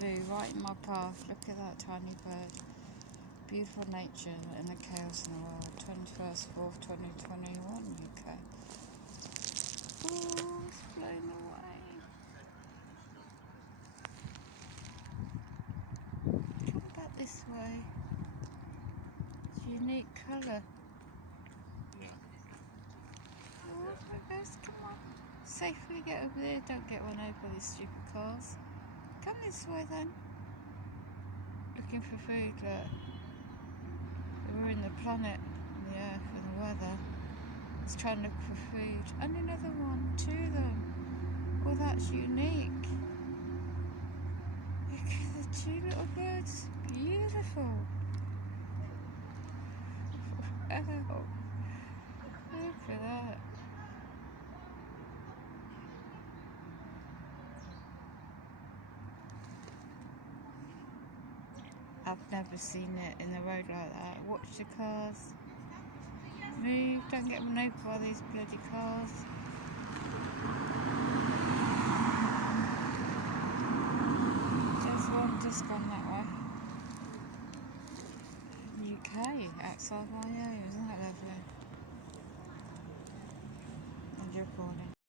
flew right in my path. Look at that tiny bird. Beautiful nature and the chaos in the world. 21st 4th 2021 UK. Oh, it's blown away. Come back this way. It's a unique colour. Yeah. Oh, there goes. Come on. Safely get over there. Don't get run over by these stupid cars. Come this way then. Looking for food, look. We're in the planet, the earth and the weather. It's trying to look for food. And another one, 2 of them. Well, that's unique. Look at the 2 little birds. Beautiful. Wow. Look at that. I've never seen it in the road like that. Watch the cars. Move, don't get run over by these bloody cars. There's one just gone that way. UK, outside my home, isn't that lovely? And you're recording.